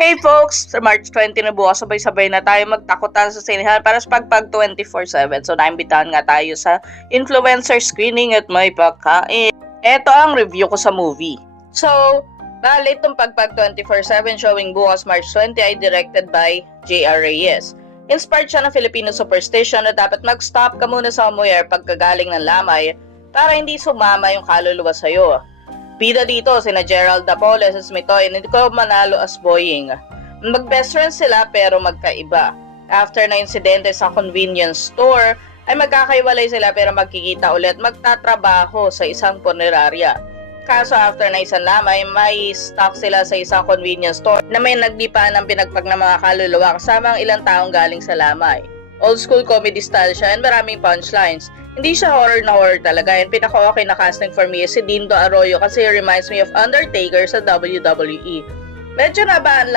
Hey folks! Sa March 20 na bukas, sabay-sabay na tayo magtakutan sa sinehan para sa pagpag 24/7. So, naimbitahan nga tayo sa influencer screening at may pagkain. Ito ang review ko sa movie. So, bali itong pagpag 24/7 showing bukas March 20 ay directed by J.R. Reyes. Inspired siya ng Filipino superstition na dapat mag-stop ka muna sa amoy pagkagaling ng lamay para hindi sumama yung kaluluwa sa'yo. Bida dito sina Gerald Dapoles at Smitoy and Nico Manalo as Boying. Mag-best friends sila pero magkaiba. After na insidente sa convenience store, ay magkakaiwalay sila pero magkikita ulit magtatrabaho sa isang punerarya. Kaso after na isang lamay, may stock sila sa isang convenience store na may naglipaan ng pinagpag ng mga kaluluwa kasama ang ilang taong galing sa lamay. Old school comedy style siya and maraming punchlines. Hindi siya horror na horror talaga and pinaka-okay na casting for me is si Dindo Arroyo kasi he reminds me of Undertaker sa WWE. Medyo nabaan lang